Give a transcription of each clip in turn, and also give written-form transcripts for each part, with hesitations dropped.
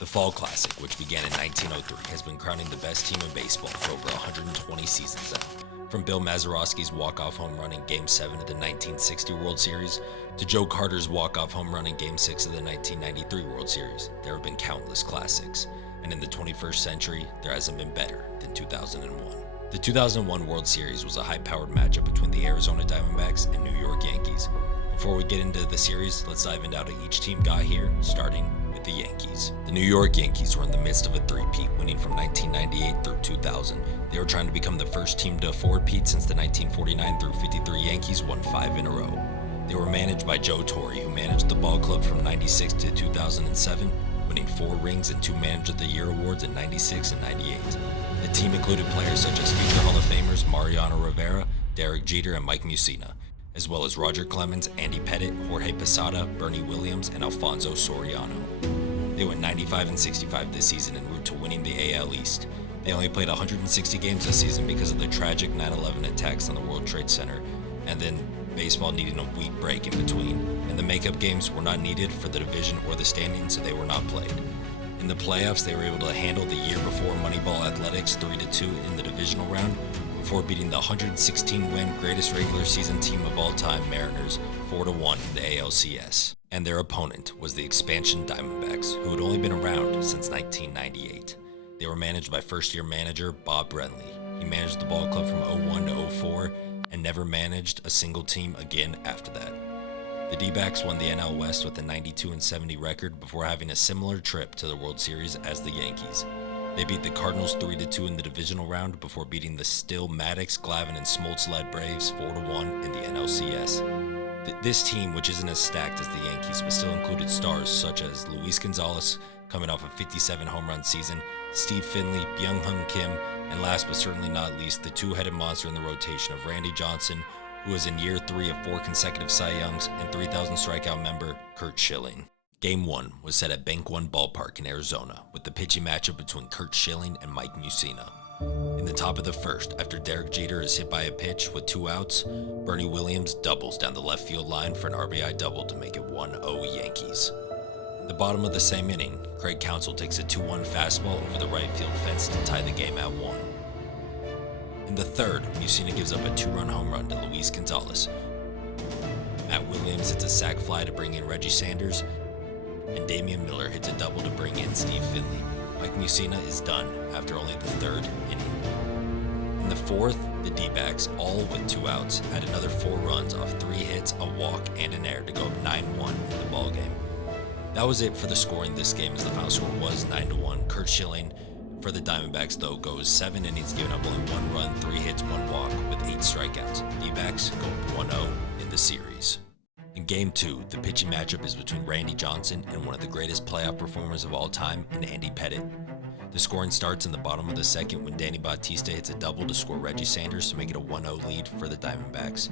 The Fall Classic, which began in 1903, has been crowning the best team in baseball for over 120 seasons now. From Bill Mazeroski's walk-off home run in Game 7 of the 1960 World Series to Joe Carter's walk-off home run in Game 6 of the 1993 World Series, there have been countless classics. And in the 21st century, there hasn't been better than 2001. The 2001 World Series was a high-powered matchup between the Arizona Diamondbacks and New York Yankees. Before we get into the series, let's dive into how each team got here, starting with the Yankees. The New York Yankees were in the midst of a three-peat, winning from 1998 through 2000. They were trying to become the first team to four-peat since the 1949 through 53 Yankees won 5 in a row. They were managed by Joe Torre, who managed the ball club from 96 to 2007, winning 4 rings and 2 Manager of the Year awards in 96 and 98. The team included players such as future Hall of Famers Mariano Rivera, Derek Jeter, and Mike Mussina, as well as Roger Clemens, Andy Pettitte, Jorge Posada, Bernie Williams, and Alfonso Soriano. They went 95 and 65 this season en route to winning the AL East. They only played 160 games this season because of the tragic 9/11 attacks on the World Trade Center, and then baseball needing a week break in between, and the makeup games were not needed for the division or the standings, so they were not played. In the playoffs, they were able to handle the year before Moneyball Athletics 3-2 in the divisional round, before beating the 116-win greatest regular season team of all time, Mariners, 4-1 in the ALCS. And their opponent was the expansion Diamondbacks, who had only been around since 1998. They were managed by first-year manager Bob Brenly. He managed the ball club from 01 to 04 and never managed a single team again after that. The D-backs won the NL West with a 92-70 record before having a similar trip to the World Series as the Yankees. They beat the Cardinals 3-2 in the divisional round before beating the still Maddox, Glavine, and Smoltz-led Braves 4-1 in the NLCS. This team, which isn't as stacked as the Yankees, but still included stars such as Luis Gonzalez, coming off a 57 home run season, Steve Finley, Byung-Hyun Kim, and last but certainly not least, the two-headed monster in the rotation of Randy Johnson, who was in year 3 of 4 consecutive Cy Youngs, and 3,000 strikeout member Curt Schilling. Game 1 was set at Bank One Ballpark in Arizona, with the pitching matchup between Curt Schilling and Mike Mussina. In the top of the first, after Derek Jeter is hit by a pitch with 2 outs, Bernie Williams doubles down the left field line for an RBI double to make it 1-0 Yankees. In the bottom of the same inning, Craig Counsell takes a 2-1 fastball over the right field fence to tie the game at 1. In the third, Mussina gives up a 2-run home run to Luis Gonzalez. Matt Williams hits a sac fly to bring in Reggie Sanders, and Damian Miller hits a double to bring in Steve Finley. Mike Mussina is done after only the third inning. In the fourth, the D-backs, all with 2 outs, had another 4 runs off 3 hits, a walk, and an error to go up 9-1 in the ballgame. That was it for the scoring this game, as the final score was 9-1. Curt Schilling for the Diamondbacks, though, goes 7 innings, giving up only 1 run, 3 hits, 1 walk, with 8 strikeouts. D-backs go up 1-0 in the series. In Game 2, the pitching matchup is between Randy Johnson and one of the greatest playoff performers of all time, in Andy Pettitte. The scoring starts in the bottom of the second when Danny Bautista hits a double to score Reggie Sanders to make it a 1-0 lead for the Diamondbacks.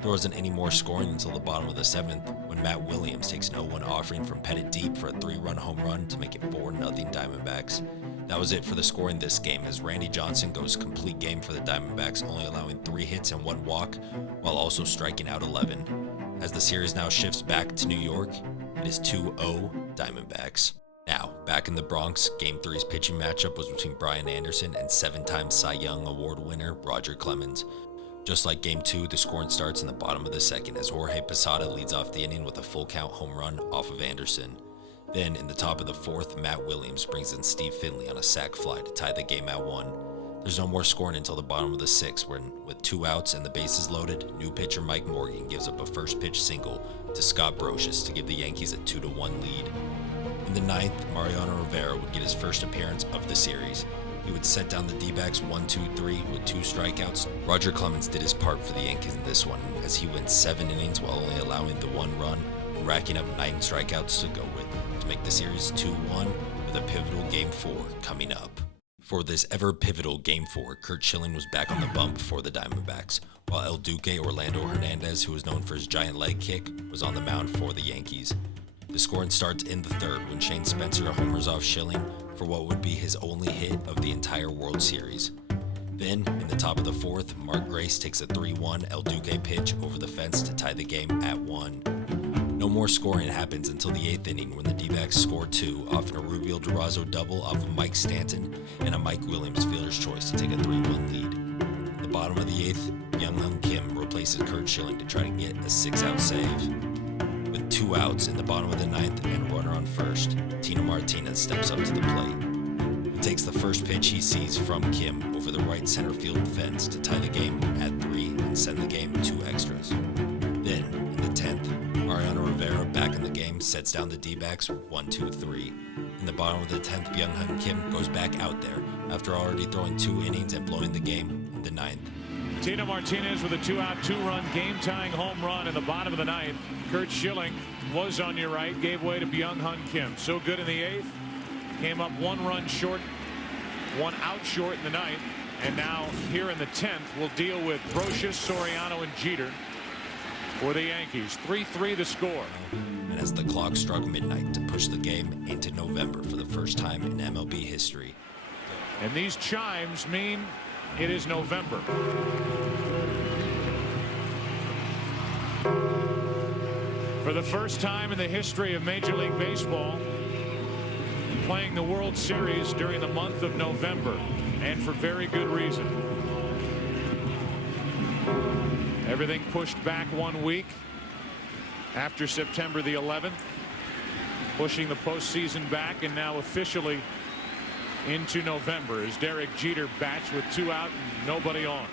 There wasn't any more scoring until the bottom of the 7th when Matt Williams takes an 0-1 offering from Pettitte deep for a 3-run home run to make it 4-0 Diamondbacks. That was it for the scoring this game, as Randy Johnson goes complete game for the Diamondbacks, only allowing 3 hits and 1 walk, while also striking out 11. As the series now shifts back to New York, it is 2-0 Diamondbacks. Now, back in the Bronx, Game 3's pitching matchup was between Brian Anderson and 7-time Cy Young Award winner Roger Clemens. Just like Game 2, the scoring starts in the bottom of the second as Jorge Posada leads off the inning with a full count home run off of Anderson. Then, in the top of the fourth, Matt Williams brings in Steve Finley on a sac fly to tie the game at 1. There's no more scoring until the bottom of the 6th, when, with 2 outs and the bases loaded, new pitcher Mike Morgan gives up a first pitch single to Scott Brocious to give the Yankees a 2-1 lead. In the 9th, Mariano Rivera would get his first appearance of the series. He would set down the D-backs 1-2-3 with 2 strikeouts. Roger Clemens did his part for the Yankees in this one, as he went 7 innings while only allowing the 1 run and racking up 9 strikeouts to go with, to make the series 2-1 with a pivotal Game 4 coming up. For this ever-pivotal Game 4, Curt Schilling was back on the bump for the Diamondbacks, while El Duque Orlando Hernandez, who was known for his giant leg kick, was on the mound for the Yankees. The scoring starts in the third when Shane Spencer homers off Schilling for what would be his only hit of the entire World Series. Then, in the top of the fourth, Mark Grace takes a 3-1 El Duque pitch over the fence to tie the game at 1. No more scoring happens until the 8th inning when the D-backs score 2 off an Arubio Durazo double off of Mike Stanton and a Mike Williams fielder's choice to take a 3-1 lead. In the bottom of the 8th, Byung-Hyun Kim replaces Curt Schilling to try to get a 6-out save. With 2 outs in the bottom of the 9th and a runner on first, Tino Martinez steps up to the plate. He takes the first pitch he sees from Kim over the right center field fence to tie the game at 3 and send the game 2 extras. Then, in the 10th, Mariano Rivera, back in the game, sets down the D-backs 1-2-3. In the bottom of the 10th, Byung-Hyun Kim goes back out there after already throwing 2 innings and blowing the game in the 9th. Tino Martinez with a 2-out, 2-run game-tying home run in the bottom of the 9th. Curt Schilling was on your right, gave way to Byung-Hyun Kim. So good in the 8th, came up 1 run short, 1 out short in the 9th, and now here in the 10th, we'll deal with Brocious, Soriano, and Jeter for the Yankees. 3-3 the score. And as the clock struck midnight to push the game into November for the first time in MLB history. And these chimes mean it is November. For the first time in the history of Major League Baseball, playing the World Series during the month of November, and for very good reason. Everything pushed back 1 week after September the 11th, pushing the postseason back, and now officially into November as Derek Jeter bats with 2 out and nobody on.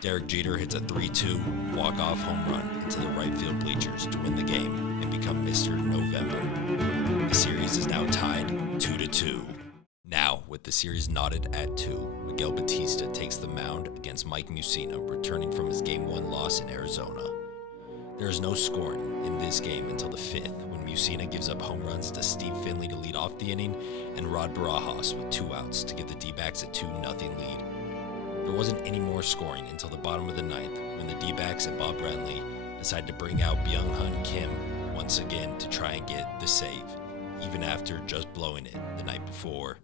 Derek Jeter hits a 3-2 walk-off home run into the right field bleachers to win the game and become Mr. November. The series is now tied 2-2. Now, with the series knotted at 2, Miguel Batista takes the mound against Mike Mussina, returning from his Game 1 loss in Arizona. There is no scoring in this game until the 5th, when Mussina gives up home runs to Steve Finley to lead off the inning and Rod Barajas with 2 outs to give the D-backs a 2-0 lead. There wasn't any more scoring until the bottom of the 9th, when the D-backs and Bob Bradley decide to bring out Byung-Hyun Kim once again to try and get the save, even after just blowing it the night before.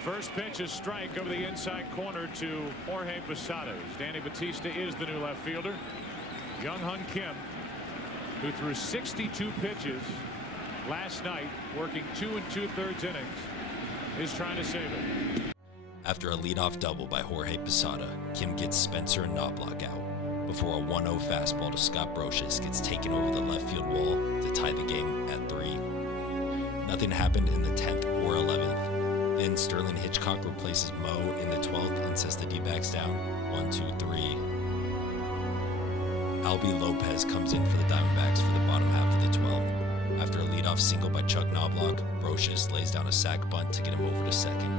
First pitch is strike over the inside corner to Jorge Posada. Danny Batista is the new left fielder. Byung-Hyun Kim, who threw 62 pitches last night, working 2 2/3 innings, is trying to save it. After a leadoff double by Jorge Posada, Kim gets Spencer and Knobloch out before a 1-0 fastball to Scott Brocious gets taken over the left field wall to tie the game at 3. Nothing happened in the 10th or 11th. Then Sterling Hitchcock replaces Mo in the 12th and sets the D-backs down 1-2-3. Albie Lopez comes in for the Diamondbacks for the bottom half of the 12th. After a leadoff single by Chuck Knobloch, Brocious lays down a sac bunt to get him over to second.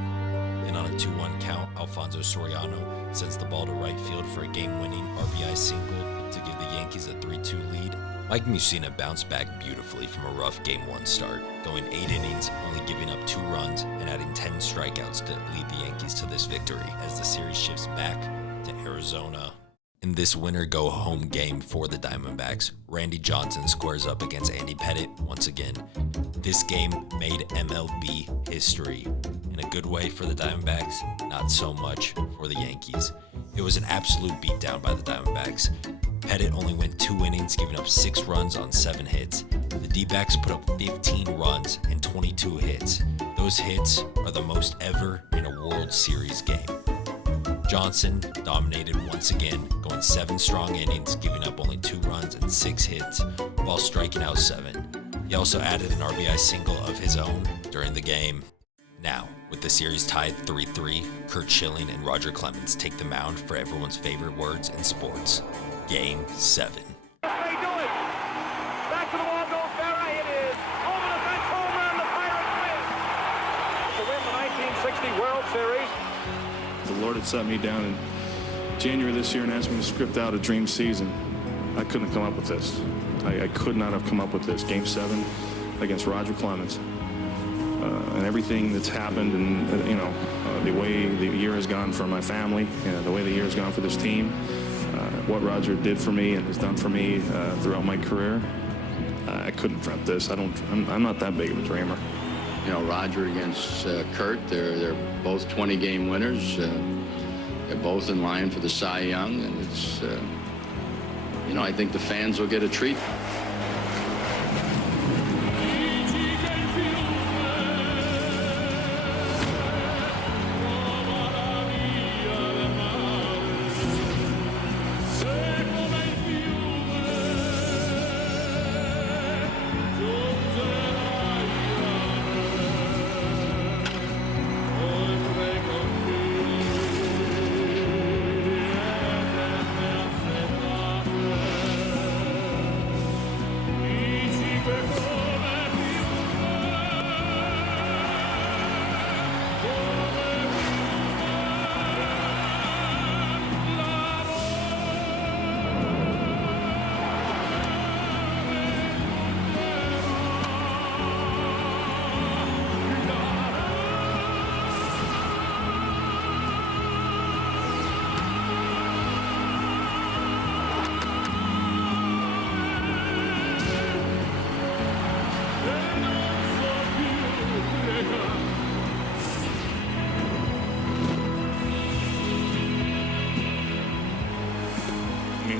Then on a 2-1 count, Alfonso Soriano sends the ball to right field for a game-winning RBI single to give the Yankees a 3-2 lead. Mike Mussina bounced back beautifully from a rough Game 1 start, going 8 innings, only giving up 2 runs and adding 10 strikeouts to lead the Yankees to this victory as the series shifts back to Arizona. In this winner-go-home game for the Diamondbacks, Randy Johnson squares up against Andy Pettitte once again. This game made MLB history. In a good way for the Diamondbacks, not so much for the Yankees. It was an absolute beatdown by the Diamondbacks. Pettitte only went 2 innings, giving up 6 runs on 7 hits. The D-backs put up 15 runs and 22 hits. Those hits are the most ever in a World Series game. Johnson dominated once again, going 7 strong innings, giving up only 2 runs and 6 hits, while striking out 7. He also added an RBI single of his own during the game. Now, with the series tied 3-3, Curt Schilling and Roger Clemens take the mound for everyone's favorite words in sports. Game 7. They do it! Back to the wall goes Berra. It is over the fence, home run. The Pirates win to win the 1960 World Series. The Lord had set me down in January this year and asked me to script out a dream season. I couldn't have come up with this. I could not have come up with this. Game 7 against Roger Clemens. And everything that's happened, and the way the year has gone for my family, the way the year has gone for this team, what Roger did for me and has done for me throughout my career, I couldn't front this. I'm not that big of a dreamer. You know, Roger against Curt, they're both 20-game winners. They're both in line for the Cy Young, and it's, I think the fans will get a treat.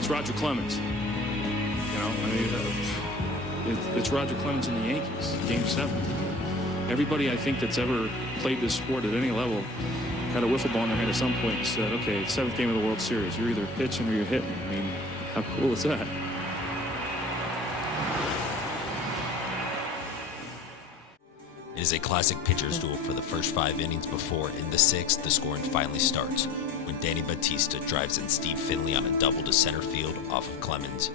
it's Roger Clemens. You know, I mean, it's Roger Clemens and the Yankees, Game 7. Everybody I think that's ever played this sport at any level had a wiffle ball in their hand at some point and said, okay, it's 7th game of the World Series. You're either pitching or you're hitting. I mean, how cool is that? It is a classic pitcher's duel for the first 5 innings before, in the 6th, the scoring finally starts when Danny Batista drives in Steve Finley on a double to center field off of Clemens.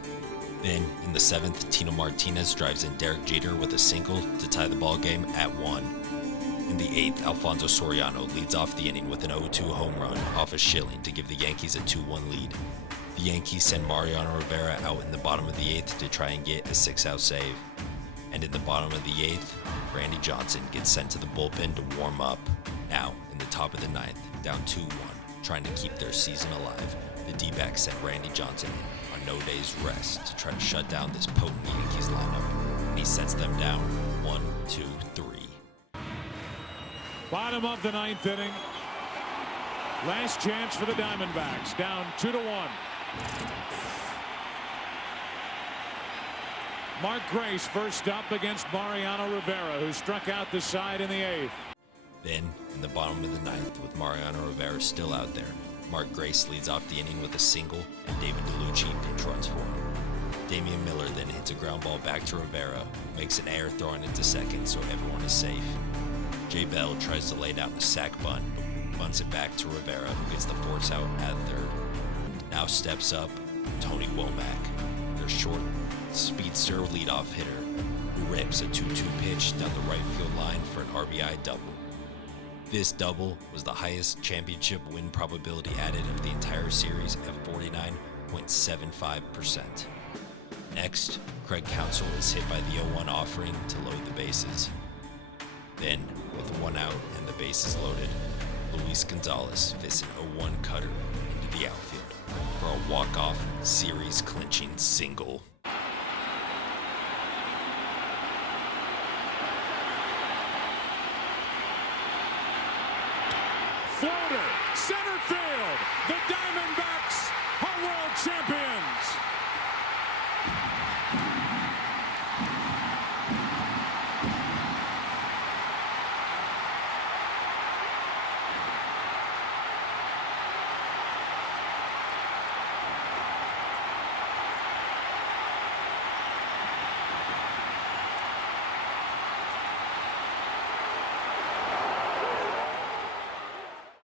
Then, in the 7th, Tino Martinez drives in Derek Jeter with a single to tie the ball game at 1. In the 8th, Alfonso Soriano leads off the inning with an 0-2 home run off of Schilling to give the Yankees a 2-1 lead. The Yankees send Mariano Rivera out in the bottom of the 8th to try and get a 6-out save. And in the bottom of the 8th, Randy Johnson gets sent to the bullpen to warm up. Now, in the top of the 9th, down 2-1, trying to keep their season alive, the D-backs sent Randy Johnson in on no day's rest to try to shut down this potent Yankees lineup. And he sets them down 1, 2, 3. Bottom of the 9th inning. Last chance for the Diamondbacks, down 2-1. Mark Grace first up against Mariano Rivera, who struck out the side in the 8th. Then, in the bottom of the 9th, with Mariano Rivera still out there, Mark Grace leads off the inning with a single, and David DeLucci pinch runs for him. Damian Miller then hits a ground ball back to Rivera, who makes an error throwing it to second so everyone is safe. Jay Bell tries to lay down a sac bunt, but bunts it back to Rivera, who gets the force out at 3rd. Now steps up Tony Womack, their short speedster leadoff hitter, who rips a 2-2 pitch down the right field line for an RBI double. This double was the highest championship win probability added of the entire series at 49.75%. Next, Craig Counsell is hit by the 0-1 offering to load the bases. Then, with 1 out and the bases loaded, Luis Gonzalez fits an 0-1 cutter into the outfield for a walk-off, series-clinching single. Floater, center field. The Diamondbacks are world champions.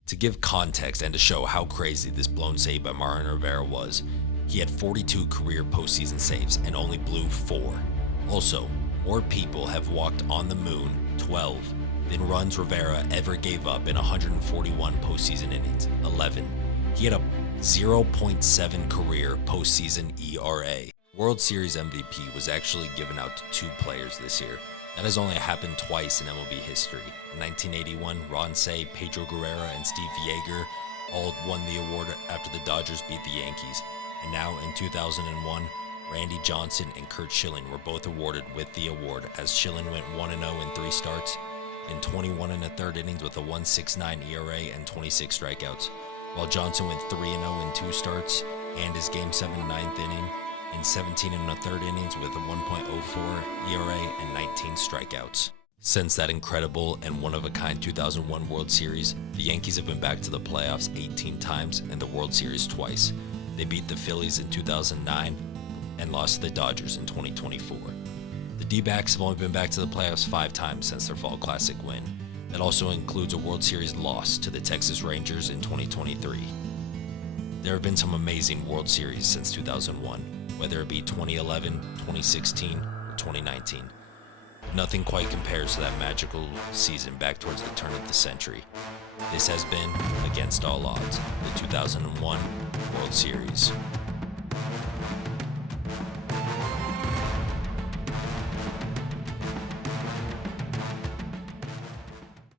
To give context and to show how crazy this blown save by Mariano Rivera was, he had 42 career postseason saves and only blew 4. Also, more people have walked on the moon, 12, than runs Rivera ever gave up in 141 postseason innings, 11. He had a 0.7 career postseason ERA. World Series MVP was actually given out to 2 players this year. That has only happened twice in MLB history. In 1981, Ron Cey, Pedro Guerrero, and Steve Yeager all won the award after the Dodgers beat the Yankees. And now in 2001, Randy Johnson and Curt Schilling were both awarded with the award, as Schilling went 1-0 in 3 starts, in 21 1/3 innings with a 1.69 ERA and 26 strikeouts, while Johnson went 3-0 in 2 starts and his Game 7 9th inning in 17 1/3 innings with a 1.04 ERA and 19 strikeouts. Since that incredible and one-of-a-kind 2001 World Series, the Yankees have been back to the playoffs 18 times and the World Series twice. They beat the Phillies in 2009 and lost to the Dodgers in 2024. The D-backs have only been back to the playoffs 5 times since their Fall Classic win. That also includes a World Series loss to the Texas Rangers in 2023. There have been some amazing World Series since 2001, whether it be 2011, 2016, or 2019. Nothing quite compares to that magical season back towards the turn of the century. This has been, against all odds, the 2001 World Series.